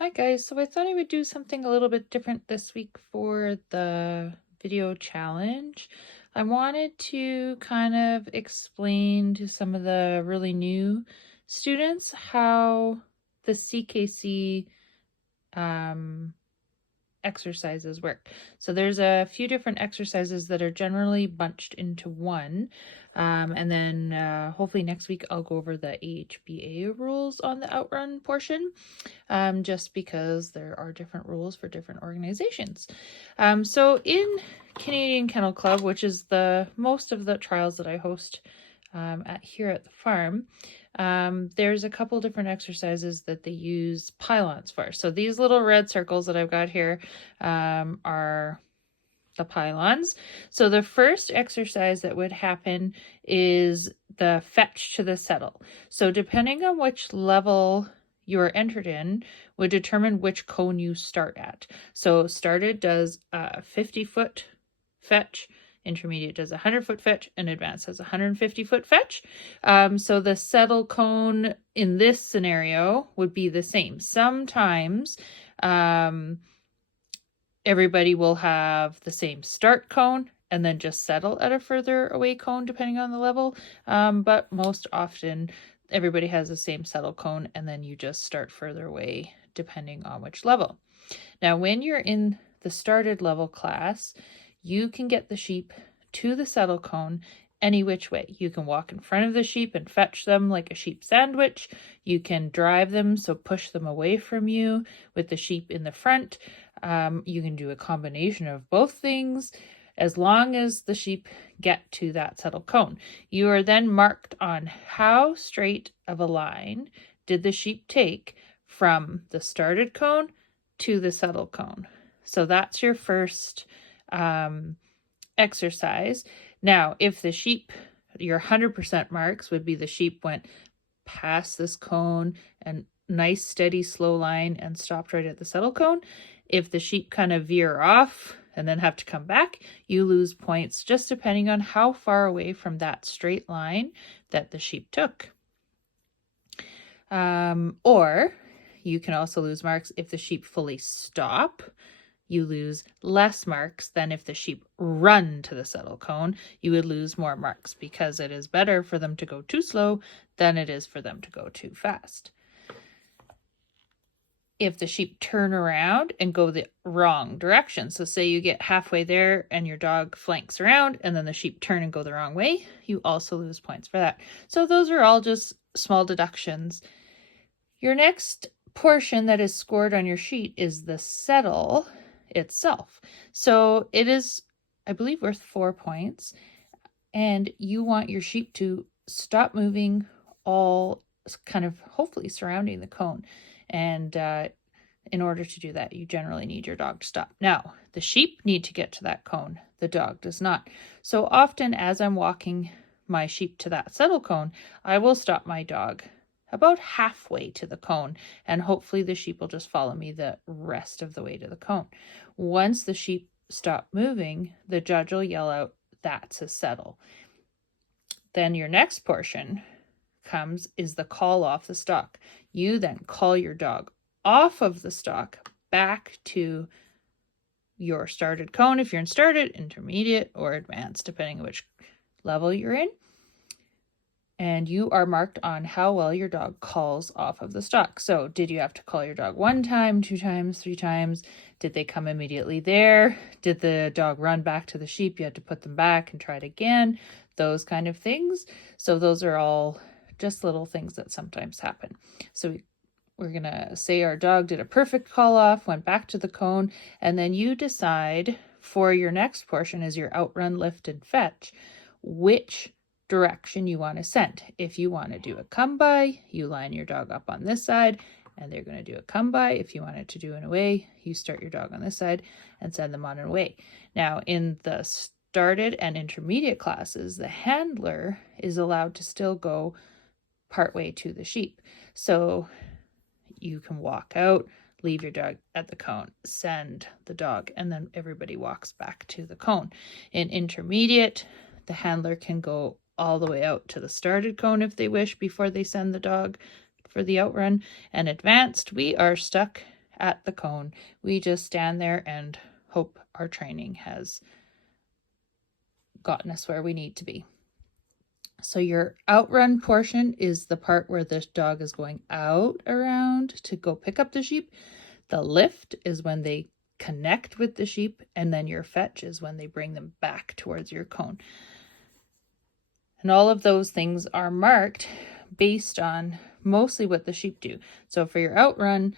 Hi guys, so I thought I would do something a little bit different this week for the video challenge. I wanted to kind of explain to some of the really new students how the CKC exercises work. So there's a few different exercises that are generally bunched into one. And then hopefully next week I'll go over the AHBA rules on the Outrun portion, just because there are different rules for different organizations. So in Canadian Kennel Club, which is the most of the trials that I host here at the farm, there's a couple different exercises that they use pylons for. So these little red circles that I've got here are the pylons. So the first exercise that would happen is the fetch to the settle. So depending on which level you are entered in would determine which cone you start at. So started does a 50-foot fetch, intermediate does a 100-foot fetch, and advanced has a 150-foot fetch. So the settle cone in this scenario would be the same. Sometimes everybody will have the same start cone and then just settle at a further away cone depending on the level. But most often everybody has the same settle cone and then you just start further away depending on which level. Now, when you're in the started level class, you can get the sheep to the settle cone any which way. You can walk in front of the sheep and fetch them like a sheep sandwich. You can drive them, so push them away from you with the sheep in the front. You can do a combination of both things as long as the sheep get to that settle cone. You are then marked on how straight of a line did the sheep take from the started cone to the settle cone. So that's your first exercise. Now, if the sheep, your 100% marks would be the sheep went past this cone and nice steady slow line and stopped right at the settle cone. If the sheep kind of veer off and then have to come back, you lose points just depending on how far away from that straight line that the sheep took. Or you can also lose marks if the sheep fully stop. You lose less marks than if the sheep run to the settle cone. You would lose more marks because it is better for them to go too slow than it is for them to go too fast. If the sheep turn around and go the wrong direction, so say you get halfway there and your dog flanks around and then the sheep turn and go the wrong way, you also lose points for that. So those are all just small deductions. Your next portion that is scored on your sheet is the settle itself. So it is, I believe, worth 4 points. And you want your sheep to stop moving, all kind of hopefully surrounding the cone. And in order to do that, you generally need your dog to stop. Now, the sheep need to get to that cone. The dog does not. So often as I'm walking my sheep to that settle cone, I will stop my dog about halfway to the cone, and hopefully the sheep will just follow me the rest of the way to the cone. Once the sheep stop moving, the judge will yell out, "That's a settle." Then your next portion is the call off the stock. You then call your dog off of the stock back to your started cone if you're in started, intermediate, or advanced, depending on which level you're in. And you are marked on how well your dog calls off of the stock. So did you have to call your dog 1 time, 2 times, 3 times? Did they come immediately there? Did the dog run back to the sheep? You had to put them back and try it again. Those kind of things. So those are all just little things that sometimes happen. So we're going to say our dog did a perfect call off, went back to the cone, and then you decide for your next portion is your outrun, lift, and fetch, which direction you want to send. If you want to do a come by, you line your dog up on this side and they're going to do a come by. If you wanted to do an away, you start your dog on this side and send them on an away. Now, in the started and intermediate classes, the handler is allowed to still go partway to the sheep. So you can walk out, leave your dog at the cone, send the dog, and then everybody walks back to the cone. In intermediate, the handler can go all the way out to the started cone if they wish before they send the dog for the outrun. And advanced, we are stuck at the cone. We just stand there and hope our training has gotten us where we need to be. So your outrun portion is the part where the dog is going out around to go pick up the sheep. The lift is when they connect with the sheep, and then your fetch is when they bring them back towards your cone. And all of those things are marked based on mostly what the sheep do. So for your outrun,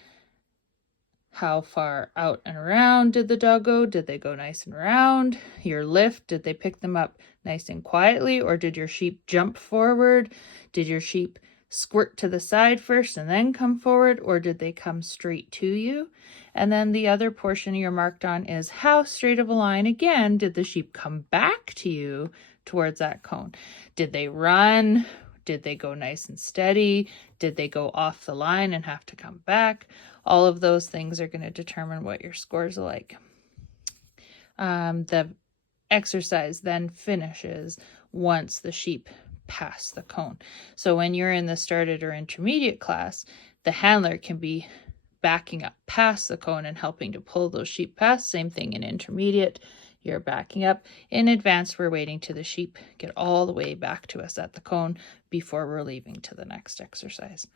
how far out and around did the dog go? Did they go nice and round? Your lift, did they pick them up nice and quietly, or did your sheep jump forward? Did your sheep squirt to the side first and then come forward, or did they come straight to you? And then the other portion you're marked on is how straight of a line, again, did the sheep come back to you towards that cone? Did they run? Did they go nice and steady? Did they go off the line and have to come back? All of those things are going to determine what your scores are like. The exercise then finishes once the sheep pass the cone. So when you're in the started or intermediate class, the handler can be backing up past the cone and helping to pull those sheep past. Same thing in intermediate. You're backing up. In advanced, we're waiting till the sheep get all the way back to us at the cone before we're leaving to the next exercise.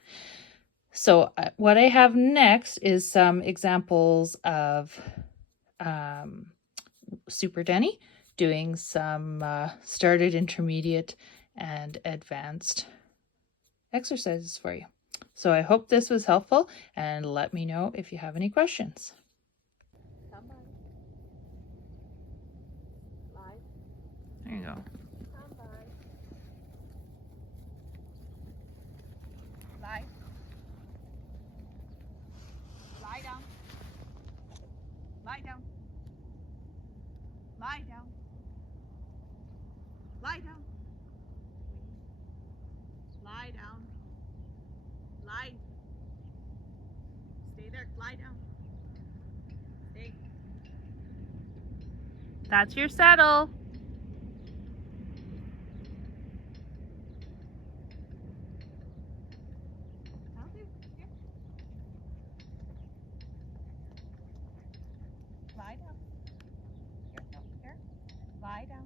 So what I have next is some examples of Super Denny doing some started, intermediate, and advanced exercises for you. So I hope this was helpful, and let me know if you have any questions. There you go. Lie. Lie down. Lie down. Lie down. Lie down. Lie down. Lie. Stay there. Lie down. Stay. That's your settle. Lie down. Here, no, here. Lie down.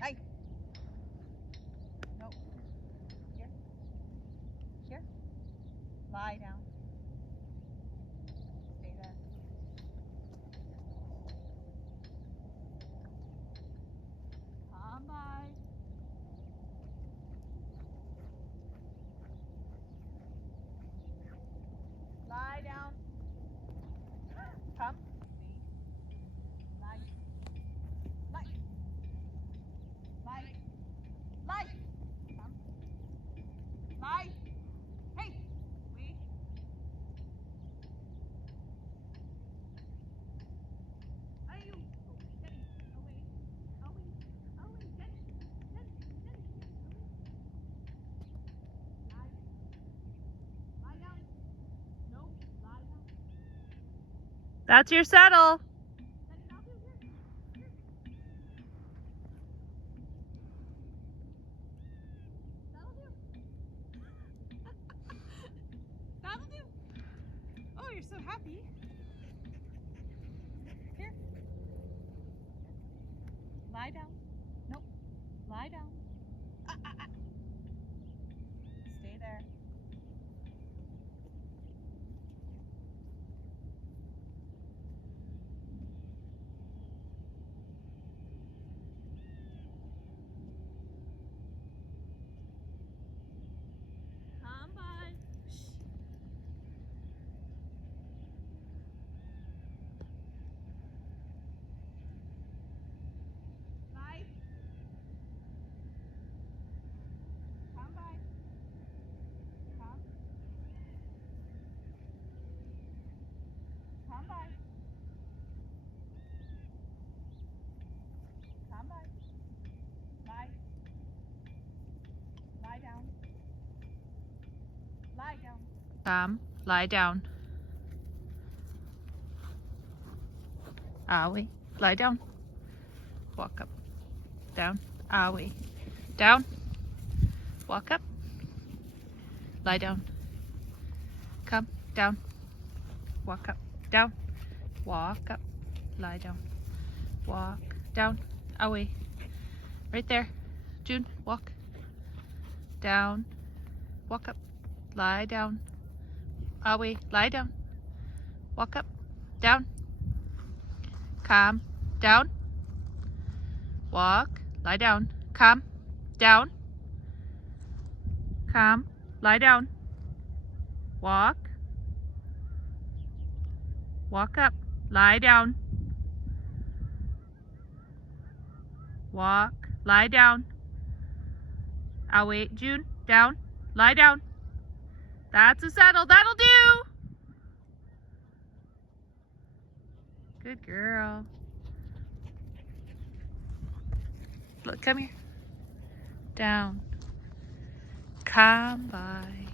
Hey. No. Here. Here. Lie down. Stay there. Come by. Lie down. Come. Lie. Lie. Lie. Lie. Come. Lie. Hey. Wait. Are you? Oh, Denny. Away. Away. Away. Denny. Denny. Denny. Away. Lie. Lie down. No. Lie down. That's your settle. That'll do. Oh, you're so happy. Here. Lie down. Nope. Lie down. Stay there. Come by. Lie. Come by. Come. Come by. Come by. Lie. Lie down. Lie down. Lie down. Owie. Lie down. Walk up. Down. Owie. Down. Walk up. Lie down. Come. Down. Walk up. down. Walk up. Lie down. Walk down. Away. Right there. June, walk. Down. Walk up. Lie down. Away. Lie down. Walk up. Down. Calm. Down. Walk. Lie down. Calm. Down. Calm. Lie down. Walk. Walk up. Lie down. Walk. Lie down. Away. June. Down. Lie down. That's a settle. That'll do. Good girl. Look, come here. Down. Come by.